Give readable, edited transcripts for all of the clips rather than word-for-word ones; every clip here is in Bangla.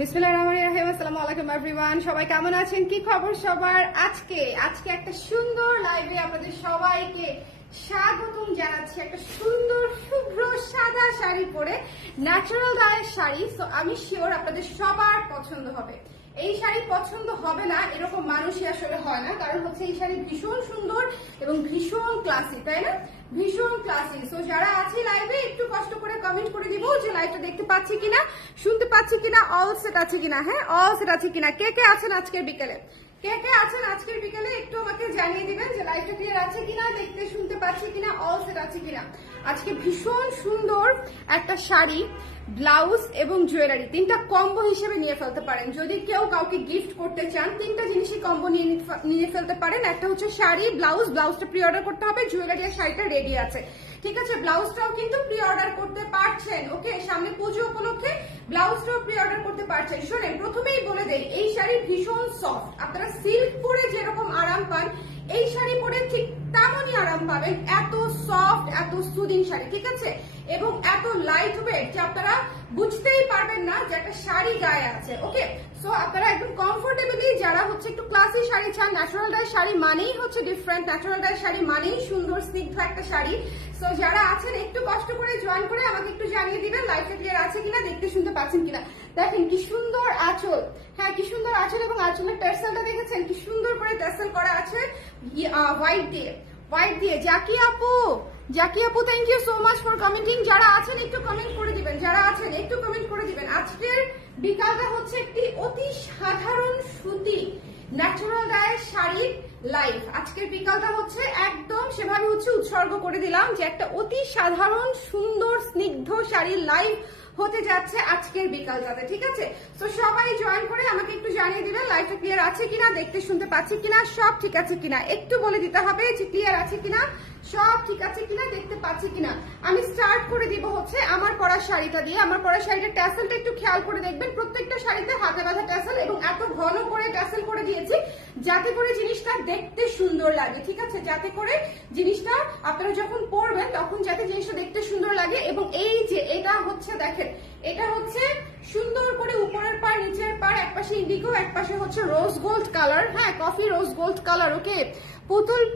বিসমিল্লাহির রহমানির রহিম। আসসালামু আলাইকুম এভরিওয়ান, সবাই কেমন আছেন? কি খবর সবার? আজকে একটা সুন্দর লাইভে আপনাদের সবাইকে স্বাগতম জানাচ্ছি। একটা সুন্দর শুভ্র সাদা শাড়ি পরে, ন্যাচারাল ডায়ের শাড়ি। সো আমি শিওর আপনাদের সবার পছন্দ হবে। এই শাড়ি পছন্দ হবে না এরকম মানুষই আসলে হয় না, কারণ হচ্ছে এই শাড়ি ভীষণ সুন্দর এবং ভীষণ ক্লাসি, তাই না? ভীষণ ক্লাসি। সো যারা আছে লাইভে একটু কষ্ট করে কমেন্ট করে দিব যে লাইভটা দেখতে পাচ্ছি কিনা, শুনতে পাচ্ছি কিনা, অল সেট আছে কিনা। হ্যাঁ, অল সেট আছে কিনা। কে কে আছেন আজকের বিকেলে? কে কে আছেন আজকের বিকেলে একটু আমাকে জানিয়ে দিবেন যে লাইভটা ক্লিয়ার আছে কিনা, দেখতে শুনতে পাচ্ছি কিনা, অল সেট আছে কিনা। আজকে ভীষণ সুন্দর একটা শাড়ি, ব্লাউজ এবং জুয়েলারি তিনটা কম্বো হিসেবে নিয়ে ফেলতে পারেন। যদি কেউ কাউকে গিফট করতে চান, তিনটা জিনিসই কম্বো নিয়ে ফেলতে পারেন। একটা হচ্ছে শাড়ি, ব্লাউজটা প্রি অর্ডার করতে হবে, জুয়েলারি আর শাড়িটা রেডি আছে, ঠিক আছে? ব্লাউজটাও কিন্তু প্রি অর্ডার করতে পারছেন। ওকে, সামনে পুজো উপলক্ষে ব্লাউজটাও প্রি অর্ডার করতে পারছেন। শোনেন, প্রথমেই বলে দেই এই শাড়ি ভীষণ সফট। আপনারা সিল্ক পরে যেরকম আরাম পান, এই শাড়ি পরে ঠিক তেমনই আরাম পাবেন। এত সফট, এত সুদিং শাড়ি, ঠিক আছে? এবং এত লাইট ওয়েট যে আপনারা বুঝতেই পারবেন না যে একটা শাড়ি গায়ে আছে। ওকে, সো আপনারা একদম কমফোর্টেবলি যারা হচ্ছে একটু ক্লাসি শাড়ি চান, ন্যাচারাল ডাই শাড়ি মানেই হচ্ছে ডিফারেন্ট, ন্যাচারাল ডাই শাড়ি মানেই সুন্দর স্নিগ্ধ একটা শাড়ি। সো যারা আছেন একটু কষ্ট করে জয়েন করে আমাকে একটু জানিয়ে দিবেন লাইভটা ক্লিয়ার আছে কিনা, দেখতে শুনতে পাচ্ছেন কিনা। দেখেন কি সুন্দর আঁচল, হ্যাঁ কি সুন্দর আঁচল, এবং আঁচলের টার্সেলটা দেখেছেন কি সুন্দর করে টার্সেল করা আছে হোয়াইট দিয়ে। জাকি আপু thank you so much for commenting. যারা আছেন একটু কমেন্ট করে দিবেন, যারা আছেন একটু কমেন্ট করে দিবেন। আজকের বিকালটা হচ্ছে একটি অতি সাধারণ সুতি ন্যাচারাল ডায়ের শাড়ির লাইভ। আজকের বিকালটা হচ্ছে একদম সেভাবে হচ্ছে উৎসর্গ করে দিলাম যে একটা অতি সাধারণ সুন্দর স্নিগ্ধ শাড়ির লাইভ হতে যাচ্ছে আজকের বিকালটাতে, ঠিক আছে? তো সবাই জয়েন করে আমাকে একটু জানিয়ে দিবেন লাইভটা ক্লিয়ার আছে কিনা, দেখতে শুনতে পাচ্ছি কিনা, সব ঠিক আছে কিনা। একটু বলে দিতে হবে যে ক্লিয়ার আছে কিনা, সব ঠিক আছে কিনা, দেখতে পাচ্ছি কিনা। আমি স্টার্ট করে দিব হচ্ছে আমার পরা শাড়িটা দিয়ে। আমার পরা শাড়িটার ট্যাসেলটা একটু খেয়াল করে দেখবেন। প্রত্যেকটা শাড়িতে হাতে বাঁধা ট্যাসেল, এবং এত ঘন করে ট্যাসেল করে দিয়েছি যাতে করে জিনিসটা দেখতে সুন্দর লাগে, ঠিক আছে? যাতে করে জিনিসটা আপনারা যখন পরবেন তখন যাতে জিনিসটা দেখতে সুন্দর লাগে। এবং এই যে এটা হচ্ছে দেখেন, এটা হচ্ছে সুন্দর করে উপরের পার নিচের পার, একপাশে ইন্ডিগো একপাশে হচ্ছে রোজ গোল্ড কালার, হ্যাঁ coffee rose gold colour. Okay,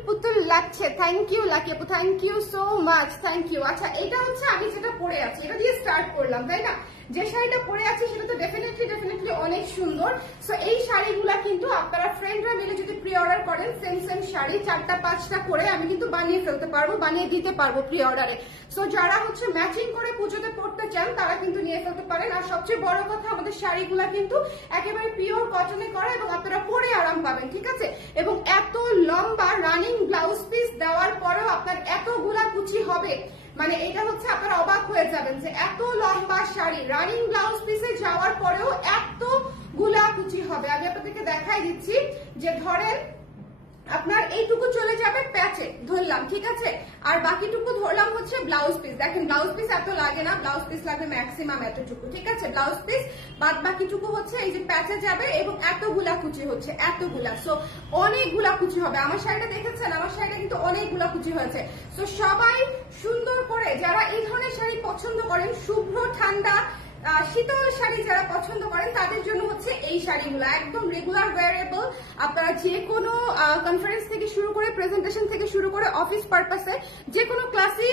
পুতুল লাগছে, থ্যাংক ইউ লাকি আপু, thank you so much, thank you. আচ্ছা, এটা হচ্ছে আমি যেটা পরে আছি, এটা দিয়ে স্টার্ট করলাম, তাই না? যে শাড়িটা পরে আছি সেটা তো ডেফিনেটলি অনেক সুন্দর। সো এই শাড়িগুলা কিন্তু আপনারা ফ্রেন্ডরা মিলে যদি প্রি অর্ডার করেন, সেম শাড়ি 4-5টা করে আমি কিন্তু বানিয়ে ফেলতে পারবো, বানিয়ে দিতে পারবো প্রি অর্ডারে। সো যারা হচ্ছে ম্যাচিং করে পুজোতে পড়তে চান তারা কিন্তু নিয়ে ফেলতে পারেন। আর সবচেয়ে বড় কথা, আমাদের শাড়িগুলা কিন্তু একেবারে পিওর কটনে করা, এবং আপনারা পরে আরাম পাবেন, ঠিক আছে? এবং এত লম্বা রানিং ব্লাউজ পিস দেওয়ার পরেও আপনার এতগুলা কুচি হবে, মানে এটা হচ্ছে আপনারা অবাক হয়ে যাবেন যে এত লম্বা শাড়ি রানিং ব্লাউজ পিসে যাওয়ার পরেও এতগুলা কুচি হবে। আমি আপনাদেরকে দেখাই দিচ্ছি যে ধরেন আপনার এইটুকু চলে যাবে প্যাচে ধরলাম, ঠিক আছে? আর বাকিটুকু ধরলাম হচ্ছে ব্লাউজ পিস। দেখেন ব্লাউজ পিস এত লাগে না, ব্লাউজ পিস লাগবে ম্যাক্সিমাম এতটুকু, ঠিক আছে? ব্লাউজ পিস বাদ বাকিটুকু হচ্ছে এই যে প্যাচে যাবে, এবং এতগুলা কুচি হচ্ছে, এতগুলা। সো অনেকগুলা কুচি হবে। আমার শাড়িটা দেখেছেন, আমার শাড়িটা কিন্তু অনেকগুলা কুচি হয়েছে। সো সবাই সুন্দর করে যারা এই ধরনের শাড়ি পছন্দ করেন, শুভ্র ঠান্ডা শীতল শাড়ি যারা পছন্দ করেন তাদের জন্য হচ্ছে এই শাড়িগুলো একদম রেগুলার ওয়ারেবল। আপনারা যে কোনো কনফারেন্স থেকে শুরু করে, প্রেজেন্টেশন থেকে শুরু করে, অফিস পারপাসে যে কোনো ক্লাসি,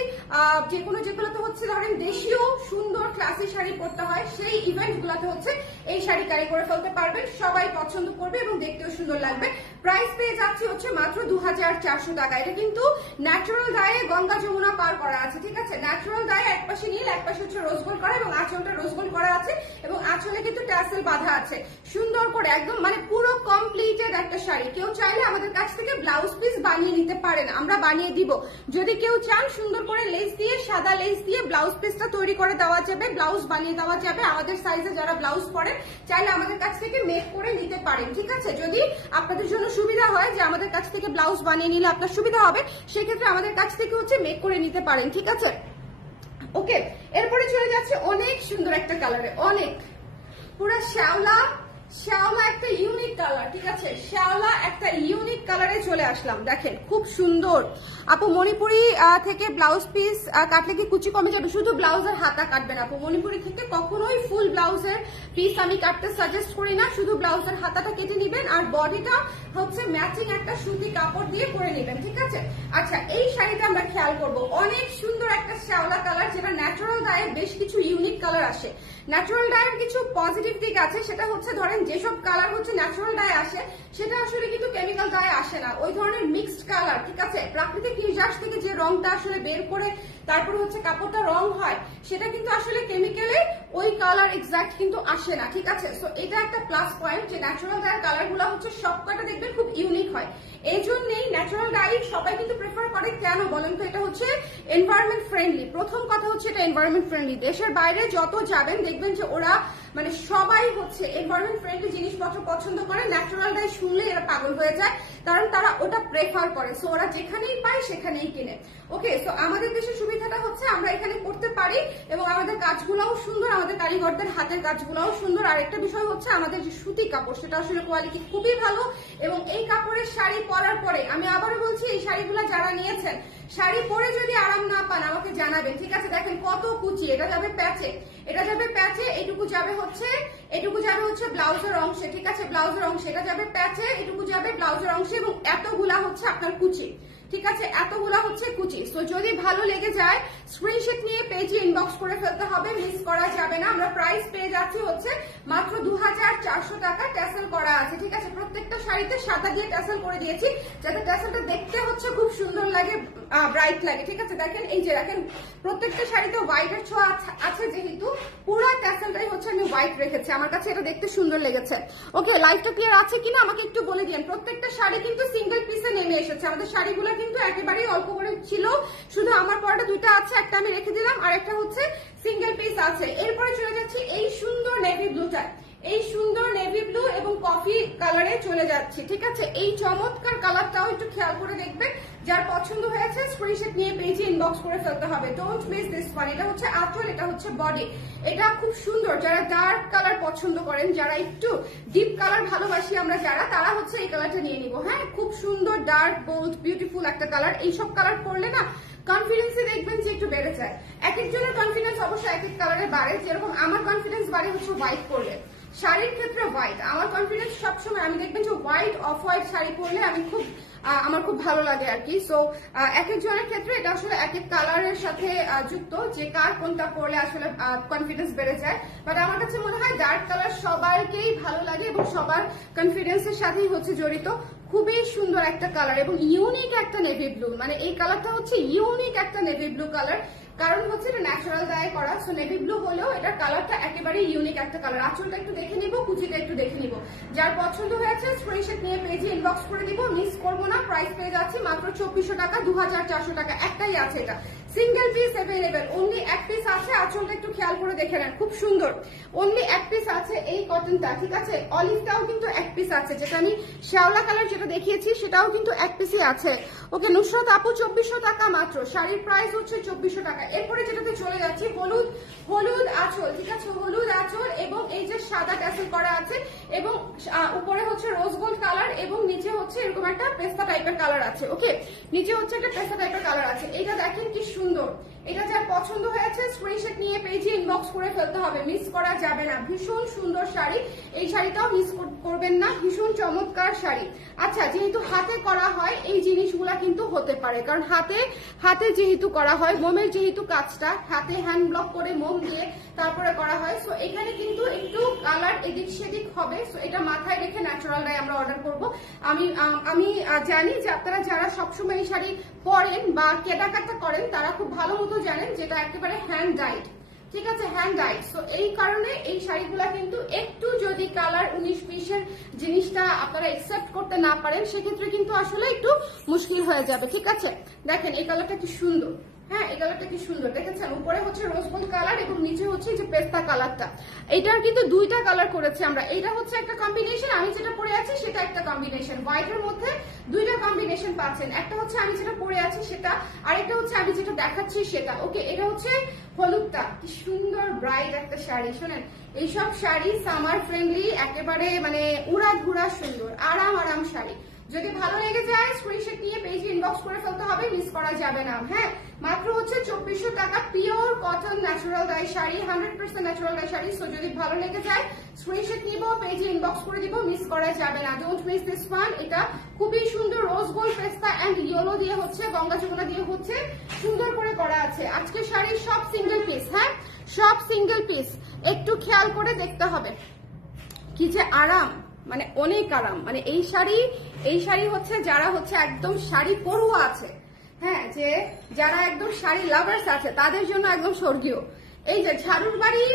যেগুলোতে হচ্ছে ধরেন দেশীয় সুন্দর ক্লাসি শাড়ি পরতে হয়, সেই ইভেন্ট গুলাতে হচ্ছে এই শাড়ি ক্যারি করে ফেলতে পারবেন। সবাই পছন্দ করবে এবং দেখতেও সুন্দর লাগবে। প্রাইস পেয়ে যাচ্ছি হচ্ছে মাত্র 2400 টাকা। এটা কিন্তু ন্যাচারাল ডায়ে গঙ্গা যমুনা পার করা আছে, ঠিক আছে? ন্যাচারাল ডায়ে একপাশে নীল, একপাশে হচ্ছে রোজ গোল্ড করা, এবং আঁচলটা রোজ গোল্ড করা আছে, এবং আঁচলে কিন্তু ট্যাসেল বাঁধা আছে সুন্দর করে, একদম মানে পুরো কমপ্লিটেড একটা শাড়ি। কেউ চাইলে আমাদের কাছ থেকে ব্লাউজ পিস বানিয়ে নিতে পারেন, আমরা বানিয়ে দিব। যদি কেউ চান সুন্দর করে লেস দিয়ে, সাদা লেস দিয়ে ব্লাউজ পিসটা তৈরি করে দেওয়া যাবে, ব্লাউজ বানিয়ে দেওয়া যাবে। আমাদের সাইজে যারা ব্লাউজ পরেন চাইলে আমাদের কাছ থেকে মেক করে নিতে পারেন, ঠিক আছে? যদি আপনাদের জন্য সুবিধা হয় যে আমাদের কাছ থেকে ব্লাউজ বানিয়ে নিলে আপনার সুবিধা হবে, সেক্ষেত্রে আমাদের কাছ থেকে হচ্ছে মেক করে নিতে পারেন, ঠিক আছে? ওকে, এরপরে চলে যাচ্ছে অনেক সুন্দর একটা কালারে, অনেক পুরো শ্যাওলা একটা ইউনিক কালার, ঠিক আছে? শ্যাওলা একটা ইউনিক কালারে চলে আসলাম। দেখেন খুব সুন্দর আপু মণিপুরি থেকে ব্লাউজ পিস কাটলে কি কুচি কমে যাবে? শুধু ব্লাউজের হাতা কাটবেন আপু, মণিপুরি থেকে কখনোই ফুল ব্লাউজের পিস আমি কাটতে সাজেস্ট করি না, শুধু ব্লাউজের হাতাটা কেটে নিবেন আর বডিটা হচ্ছে ম্যাচিং একটা সুতি কাপড় দিয়ে করে নেবেন, ঠিক আছে? আচ্ছা, এই শাড়িটা আমরা খেয়াল করব, অনেক সুন্দর একটা শ্যাওলা কালার, যেটা ন্যাচারাল ডায়ের বেশ কিছু ইউনিক কালার আসে। ন্যাচারাল ডায়ের কিছু পজিটিভ দিক আছে, সেটা হচ্ছে ধরেন যেসব কালার হচ্ছে ন্যাচারাল ডায়ে আসে সেটা আসলে কিন্তু কেমিক্যাল ডায়ে আসে না, ওই ধরনের মিক্সড কালার, ঠিক আছে? প্রাকৃতিক নির্যাস থেকে যে রংটা আসলে বের করে তারপর হচ্ছে কাপড়টা রং হয়, সেটা কিন্তু আসলে কেমিক্যালে ওই কালার এক্সাক্ট কিন্তু আসে না, ঠিক আছে? সো এটা একটা প্লাস পয়েন্ট যে ন্যাচারাল ডায়ের কালার গুলো হচ্ছে সবকটা দেখবেন খুব ইউনিক হয়। এই জন্যই ন্যাচারাল ডাই সবাই কিন্তু প্রেফার করে, কেন বলেন তো? এটা হচ্ছে এনভায়রনমেন্ট ফ্রেন্ডলি। প্রথম কথা হচ্ছে এটা এনভায়রনমেন্ট ফ্রেন্ডলি। দেশের বাইরে যত যাবেন দেখবেন যে ওরা মানে সবাই হচ্ছে এনভায়রনমেন্ট ফ্রেন্ডলি জিনিসপত্র পছন্দ করে, ন্যাচারাল ডাই শুনলে এরা পাগল হয়ে যায়, কারণ তারা ওটা প্রেফার করে। সো ওরা যেখানেই পায় সেখানেই কিনে। ওকে, সো আমাদের দেশের সুবিধাটা হচ্ছে আমরা এখানে করতে পারি এবং আমাদের কাজগুলোও সুন্দর, আমাদের কারিগরদের হাতের কাজগুলোও সুন্দর। আর একটা বিষয় হচ্ছে আমাদের যে সুতি কাপড় সেটা আসলে কোয়ালিটি খুবই ভালো, এবং এই কাপড়ের শাড়ি পরার পরে আমি আবারও বলছি, এই শাড়িগুলো যারা নিয়েছেন শাড়ি পরে যদি আরাম না পান আমাকে জানাবেন, ঠিক আছে? দেখেন কত কুচি, এটা যাবে প্যাচে, এটা যাবে প্যাচে, এটুকু যাবে হচ্ছে ব্লাউজের অংশে, ঠিক আছে? ব্লাউজের অংশে এটা যাবে প্যাচে, এটুকু যাবে ব্লাউজের অংশে, এবং এতগুলা হচ্ছে আপনার কুচি, ঠিক আছে? এতগুলা হচ্ছে কুচি। তো যদি ভালো লেগে যায় স্ক্রিনশট নিয়ে পেজে ইনবক্স করে ফেলতে হবে, মিস করা যাবে না। আমরা প্রাইস পেয়ে যাচ্ছি হচ্ছে মাত্র 2400 টাকা, ট্যাসেল করা আছে, ঠিক আছে? প্রত্যেকটা শাড়িতে সাদা দিয়ে ট্যাসেল করে দিয়েছি, যাতে ট্যাসেলটা দেখতে হচ্ছে খুব সুন্দর লাগে, ব্রাইট লাগে, ঠিক আছে? দেখেন এই যে দেখেন প্রত্যেকটা শাড়িতে হোয়াইটের ছোঁয়া আছে, যেহেতু পুরো ট্যাসেলটাই হচ্ছে আমি হোয়াইট রেখেছি, আমার কাছে এটা দেখতে সুন্দর লেগেছে। ওকে, লাইভটা ক্লিয়ার আছে কিনা আমাকে একটু বলে দিন। প্রত্যেকটা শাড়ি কিন্তু সিঙ্গেল পিসে নেমে এসেছে, আমাদের শাড়িগুলো কিন্তু একেবারেই অল্প করে ছিল, শুধু আমার পরটা দুইটা আছে, একটা আমি রেখে দিলাম আর একটা হচ্ছে সিঙ্গেল পিস আছে। এরপরে চলে যাচ্ছি এই সুন্দর নেভি ব্লুটা, এই সুন্দর নেভি ব্লু এবং কফি কালারে চলে যাচ্ছি, ঠিক আছে? এই চমৎকার কালারটাও একটু খেয়াল করে দেখবেন, যার পছন্দ হয়েছে স্ক্রিনশট নিয়ে পেজে ইনবক্স করে ফেলতে হবে, ডোন্ট মিস দিস ওয়ান। এটা হচ্ছে আঁচল, এটা হচ্ছে বডি, এটা খুব সুন্দর। যারা ডার্ক কালার পছন্দ করেন, যারা একটু ডিপ কালার ভালোবাসি আমরা যারা, তারা হচ্ছে এই কালারটা নিয়ে নিবো। হ্যাঁ, খুব সুন্দর ডার্ক বোল্ড বিউটিফুল একটা কালার। এইসব কালার পরলে না কনফিডেন্সে দেখবেন যে একটু বেড়ে যায়। এক একজনের কনফিডেন্স অবশ্যই এক এক কালারে বাড়ে, যেরকম আমার কনফিডেন্স বাড়ে হচ্ছে হোয়াইট পরলে, শাড়ির ক্ষেত্রে হোয়াইট। আমার কনফিডেন্স সবসময়, আমি দেখবেন যে হোয়াইট অফ হোয়াইট শাড়ি পরলে আমার খুব ভালো লাগে আর কি। সো এক একজনের ক্ষেত্রে এটা আসলে এক এক কালারের সাথে যুক্ত, যে কার কোনটা পরলে আসলে কনফিডেন্স বেড়ে যায়। বাট আমার কাছে মনে হয় ডার্ক কালার সবাইকেই ভালো লাগে এবং সবার কনফিডেন্সের সাথেই হচ্ছে জড়িত। খুবই সুন্দর একটা কালার এবং ইউনিক একটা নেভি ব্লু, মানে এই কালারটা হচ্ছে ইউনিক একটা নেভি ব্লু কালার, কারণ হচ্ছে এটা ন্যাচারাল ডাই করা। সো নেভি ব্লু হলেও এটার কালারটা একেবারে ইউনিক একটা কালার। আঁচলটা একটু দেখে নিব, কুচিটা একটু দেখে নিব। যার পছন্দ হয়েছে স্ক্রিনশট নিয়ে পেজে ইনবক্স করে দিব, মিস করবো না। প্রাইস পেয়ে যাচ্ছি মাত্র 2400 টাকা, 2400 টাকা। একটাই আছে, এটা সিঙ্গেল পিস অ্যাভেলেবেল, অনলি এক পিস আছে। আঁচলটা একটু খেয়াল করে দেখে নেন, খুব সুন্দর, অনলি এক পিস আছে এই কটনটা, ঠিক আছে? অলিভটাও কিন্তু এক পিস আছে, যেটা আমি শ্যাওলা কালার যেটা দেখিয়েছি সেটাও কিন্তু এক পিসই আছে। ওকে নুসরাত আপু 2400 টাকা মাত্র, শাড়ির প্রাইস হচ্ছে 2400 টাকা। এরপরে যেটাতে চলে যাচ্ছি হলুদ আঁচল, ঠিক আছে? হলুদ আঁচল এবং এই যে সাদা ট্যাসেল করা আছে, এবং উপরে হচ্ছে রোজ গোল্ড কালার এবং নিচে হচ্ছে এরকম একটা পেস্তা টাইপের কালার আছে। ওকে, নিচে হচ্ছে একটা পেস্তা টাইপের কালার আছে। এটা দেখেন কি সুন্দর, এটা যার পছন্দ হয়েছে স্ক্রিনশট নিয়ে পেজে ইনবক্স করে ফেলতে হবে, মিস করা যাবে না। ভীষণ সুন্দর শাড়ি, এই শাড়িটাও মিস করবেন না, ভীষণ চমৎকার শাড়ি। আচ্ছা, যেহেতু হাতে করা হয় এই জিনিসগুলা কিন্তু হতে পারে, কারণ হাতে যেহেতু করা হয়, মোমের যেহেতু কাজটা হাতে হ্যান্ড ব্লক করে মোম দিয়ে তারপরে করা হয়, সো এখানে কিন্তু একটু কালার এদিক সেদিক হবে। সো এটা মাথায় রেখে ন্যাচারাল ডাই আমরা অর্ডার করবো। আমি জানি যে আপনারা যারা সবসময় এই শাড়ি পরেন বা কেনাকাটা করেন তারা খুব ভালো মতো জানেন যেটা একেবারে হ্যান্ড ডাইড, ঠিক আছে? Hand died. সো এই কারণে এই শাড়িগুলা কিন্তু একটু যদি কালার 19-20 জিনিসটা আপনারা একসেপ্ট করতে না পারেন, সেক্ষেত্রে কিন্তু আসলে একটু মুশকিল হয়ে যাবে, ঠিক আছে? দেখেন এই কালারটা কি সুন্দর, হ্যাঁ এই কালারটা কি সুন্দর দেখেছেন। উপরে হচ্ছে রোজ গোল্ড কালার এবং নিচে হচ্ছে যে পেস্তা কালারটা। এটার কিন্তু দুইটা কালার করেছি আমরা, এইটা হচ্ছে একটা কম্বিনেশন, আমি যেটা পরে আছি সেটা একটা কম্বিনেশন। হোয়াইটের মধ্যে দুইটা কম্বিনেশন পাচ্ছেন, একটা হচ্ছে আমি যেটা পরে আছি সেটা, আর একটা হচ্ছে আমি যেটা দেখাচ্ছি সেটা। ওকে, এটা হচ্ছে হলুদটা, কি সুন্দর ব্রাইট একটা শাড়ি। শোনেন, এইসব শাড়ি সামার ফ্রেন্ডলি, একেবারে মানে উড়া ঘুরা সুন্দর, আরাম শাড়ি। যদি ভালো লেগে যায় স্ক্রিনশট নিয়ে পেজে ইনবক্স করে ফেলতে হবে, মিস করা যাবে না। হ্যাঁ, মাত্র হচ্ছে 2400 টাকা, pure cotton natural die sari, 100% natural die sari. So যদি ভালো লেগে যায় স্ক্রিনশট নিব, পেজে ইনবক্স করে দিব, মিস করা যাবে না। Don't miss this one. এটা খুবই সুন্দর রোজ গোল্ড পেস্তা এন্ড ইয়েলো দিয়ে হচ্ছে, গঙ্গা যমুনা দিয়ে হচ্ছে সুন্দর করে করা আছে। আজকে শাড়ির সব সিঙ্গেল পিস, হ্যাঁ সব সিঙ্গেল পিস। একটু খেয়াল করে দেখতে হবে, কি যে আরাম, মানে অনেক আরাম। মানে এই শাড়ি হচ্ছে যারা হচ্ছে একদম শাড়ি পড়ুয়া আছে, হ্যাঁ যে যারা একদম শাড়ি লাভার্স আছে তাদের জন্য একদম স্বর্গীয়। এই যে ঝাড়ুর বাড়ি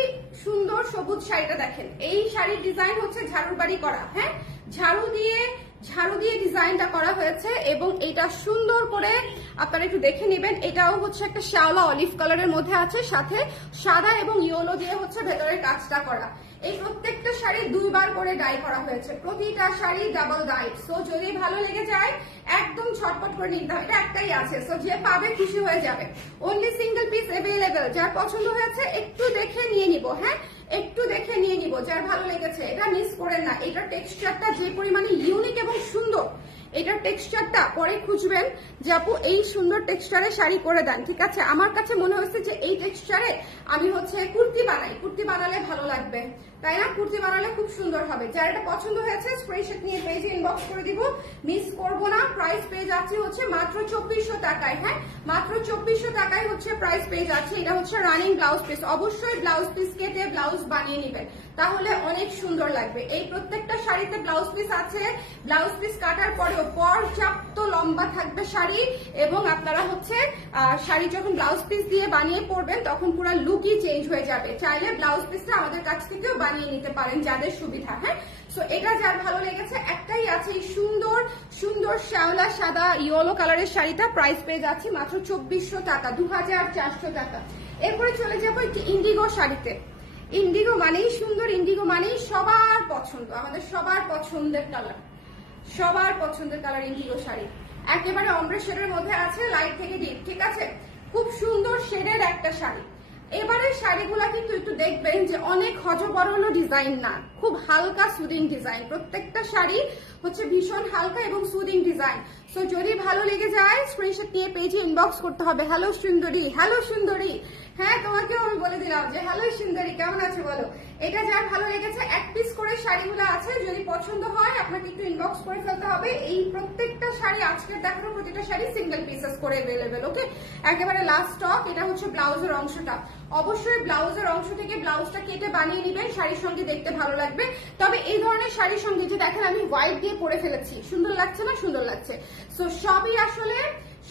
সুন্দর সবুজ শাড়িটা দেখেন, এই শাড়ির ডিজাইন হচ্ছে ঝাড়ুর বাড়ি করা, হ্যাঁ ঝাড়ু দিয়ে ডিজাইনটা করা হয়েছে। এবং এটা সুন্দর করে আপনারা একটু দেখে নেবেন, এটাও হচ্ছে একটা শ্যাওলা অলিভ কালারের মধ্যে আছে, সাথে সাদা এবং ইয়েলো দিয়ে হচ্ছে ভেতরের কাজটা করা। এই প্রত্যেকটা শাড়ি 2 বার করে ডাই করা হয়েছে, প্রতিটা শাড়ি ডাবল ডাই। সো যদি ভালো লেগে যায় একদম ছটপট করে নিতে হবে, এটা একটাই আছে, সো যে পাবে খুশি হয়ে যাবে। অনলি সিঙ্গেল পিস অ্যাভেলেবেল, যার পছন্দ হয়েছে একটু দেখে নিয়ে নিব, হ্যাঁ একটু দেখে নিয়ে নিব, যার ভালো লেগেছে এটা মিস করেন না। এটার টেক্সচারটা যে পরিমাণে ইউনিক এবং সুন্দর, এটার টেক্সচারটা পরে খুঁজবেন যে আপু এই সুন্দর টেক্সচারে শাড়ি করে দেন, ঠিক আছে। আমার কাছে মনে হচ্ছে যে এই টেক্সচারে আমি হচ্ছে কুর্তি বানাই, কুর্তি বানালে ভালো লাগবে, তাই না? কুর্তি বানালে খুব সুন্দর হবে। যার এটা পছন্দ হয়েছে স্ক্রিনশট নিয়ে পেজে ইনবক্স করে দিব, মিস করবো না। প্রাইস পেয়ে যাচ্ছে হচ্ছে মাত্র 2400 টাকায়, হ্যাঁ মাত্র 2400 টাকায় হচ্ছে প্রাইস পেয়ে যাচ্ছে। এটা হচ্ছে রানিং ব্লাউজ পিস, অবশ্যই ব্লাউজ পিস কেটে ব্লাউজ বানিয়ে নেবেন, তাহলে অনেক সুন্দর লাগবে। এই প্রত্যেকটা শাড়িতে ব্লাউজ পিস আছে, ব্লাউজ পিস কাটার পরেও পর্যাপ্ত লম্বা থাকবে শাড়ি, এবং আপনারা হচ্ছে শাড়ি যখন ব্লাউজ পিস দিয়ে বানিয়ে পরবেন তখন পুরো লুকই চেঞ্জ হয়ে যাবে। চাইলে ব্লাউজ পিসটা আমাদের কাছ থেকেও বানিয়ে নিতে পারেন, যাদের সুবিধা, হ্যাঁ। সো এটা যার ভালো লেগেছে একটাই আছে, এই সুন্দর সুন্দর শ্যাওলা সাদা ইয়েলো কালারের শাড়িটা প্রাইস পেয়ে যাচ্ছে মাত্র 2400 টাকা, 2400 টাকা। এরপরে চলে যাবো একটি ইন্ডিগো শাড়িতে। ইন্ডিগো মানেই সুন্দর, ইন্ডিগো মানেই সবার পছন্দ, আমাদের সবার পছন্দের কালার, সবার পছন্দের কালার ইন্ডিগো শাড়ি। একেবারে অমব্রে শেডের মধ্যে আছে, লাইট থেকে ডিপ, ঠিক আছে, খুব সুন্দর শেডের একটা শাড়ি। এবারে শাড়িগুলা কিন্তু একটু দেখবেন যে অনেক হজবরল ডিজাইন না, খুব হালকা সুদিং ডিজাইন। প্রত্যেকটা শাড়ি হচ্ছে ভীষণ হালকা এবং সুদিং ডিজাইন। সো যদি ভালো লেগে যায় স্ক্রিনশট নিয়ে পেজে ইনবক্স করতে হবে। হ্যালো সুন্দরী, হ্যালো সুন্দরী, হ্যাঁ তোমাকেও আমি বলে দিলাম যে হ্যালো সুন্দরী কেমন আছে বলো। এটা যার ভালো লেগেছে এক পিস করে শাড়িগুলো আছে, যদি পছন্দ হয় আপনাকে একটু ইনবক্স করে ফেলতে হবে। এই প্রত্যেকটা শাড়ি আজকের দেখানো প্রতিটা শাড়ি সিঙ্গেল পিসেস করে অ্যাভেলেবেল, ওকে। একেবারে লাস্ট স্টক। এটা হচ্ছে ব্লাউজের অংশটা, অবশ্যই ব্লাউজের অংশ থেকে ব্লাউজটা কেটে বানিয়ে নেবেন, শাড়ির সঙ্গে দেখতে ভালো লাগবে। তবে এই ধরনের শাড়ির সঙ্গে যে দেখেন আমি হোয়াইট দিয়ে পরে ফেলেছি, সুন্দর লাগছে না? সুন্দর লাগছে। সো সবই আসলে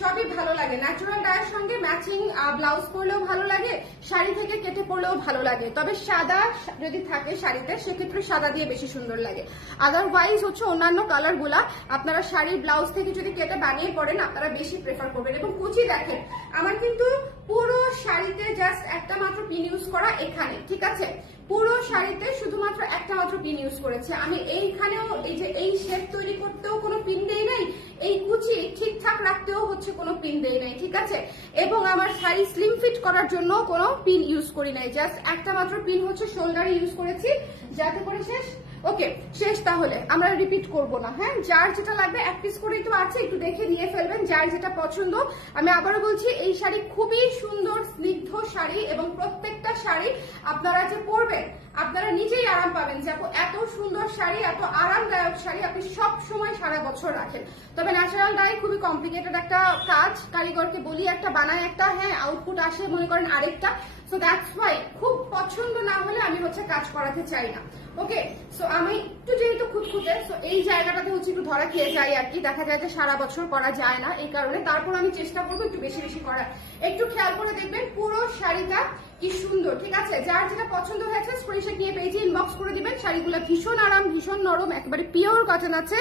সবই ভালো লাগে, ন্যাচারাল ডায়ের সঙ্গে ম্যাচিং ব্লাউজ পরলেও ভালো লাগে, শাড়ি থেকে কেটে পরলেও ভালো লাগে। তবে সাদা যদি থাকে শাড়িতে সেক্ষেত্রে সাদা দিয়ে বেশি সুন্দর লাগে। আদারওয়াইজ হচ্ছে অন্যান্য কালার গুলা আপনারা শাড়ির ব্লাউজ থেকে যদি কেটে বানিয়ে পড়েন আপনারা বেশি প্রেফার করবেন। এবং কুচি দেখেন, আমার কিন্তু পুরো শাড়িতে জাস্ট একটা মাত্র পিন ইউজ করা এখানে, ঠিক আছে, পুরো শাড়িতে শুধুমাত্র একটা মাত্র পিন ইউজ করেছে আমি। এইখানেও এই যে এই শেপ তৈরি করতেও কোনো পিন দেই নাই, এই কুচি ঠিকঠাক রাখতেও হচ্ছে কোনো পিন দেই নাই, ঠিক আছে। এবং আমার শাড়ি স্লিম ফিট করার জন্য কোনো পিন ইউজ করি নাই, জাস্ট একটা মাত্র পিন হচ্ছে শোল্ডারে ইউজ করেছি, যাতে করে শেষ। ওকে শেষ, তাহলে আমরা রিপিট করব না, হ্যাঁ। যার যেটা লাগবে এক পিস করে একটু আছে, একটু দেখে নিয়ে ফেলবেন, যার যেটা পছন্দ। আমি আবারও বলছি এই শাড়ি খুবই সুন্দর স্নিগ্ধ শাড়ি, এবং প্রত্যেকটা শাড়ি আপনারা যে পরবেন আপনারা নিজেই আরাম পাবেন। যে এত সুন্দর শাড়ি, এত আরামদায়ক শাড়ি আপনি সব সময় সারা বছর রাখেন। তবে ন্যাচারাল ডাই খুবই কমপ্লিকেটেড একটা কাজ, কারিগরকে বলি একটা বানায় একটা, হ্যাঁ আউটপুট আসে মনে করেন আরেকটা। সো দ্যাটস ওয়াই খুব পছন্দ না হলে আমি হচ্ছে কাজ করাতে চাই না, ওকে। সো আমি একটু যেহেতু খুঁতখুঁতে, সো এই জায়গাটাতে হচ্ছে একটু ধরা খেয়ে যাই আর কি, দেখা যায় যে সারা বছর করা যায় না এই কারণে। তারপর আমি চেষ্টা করবো একটু বেশি বেশি করার। একটু খেয়াল করে দেখবেন পুরো শাড়িটা কি সুন্দর, ঠিক আছে। যার যেটা পছন্দ হয়েছে স্ক্রিনশট নিয়ে পেজে ইনবক্স করে দিবেন। শাড়িগুলো ভীষণ আরাম, ভীষণ নরম, একেবারে পিওর কটন আছে,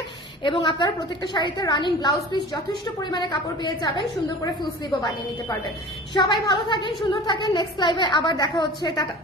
এবং আপনারা প্রত্যেকটা শাড়িতে রানিং ব্লাউজ পিস যথেষ্ট পরিমাণে কাপড় পেয়ে যাবেন, সুন্দর করে ফুল স্লিভও বানিয়ে নিতে পারবেন। সবাই ভালো থাকেন, সুন্দর থাকেন। নেক্সট লাইভে আবার দেখা হচ্ছে, টাটা।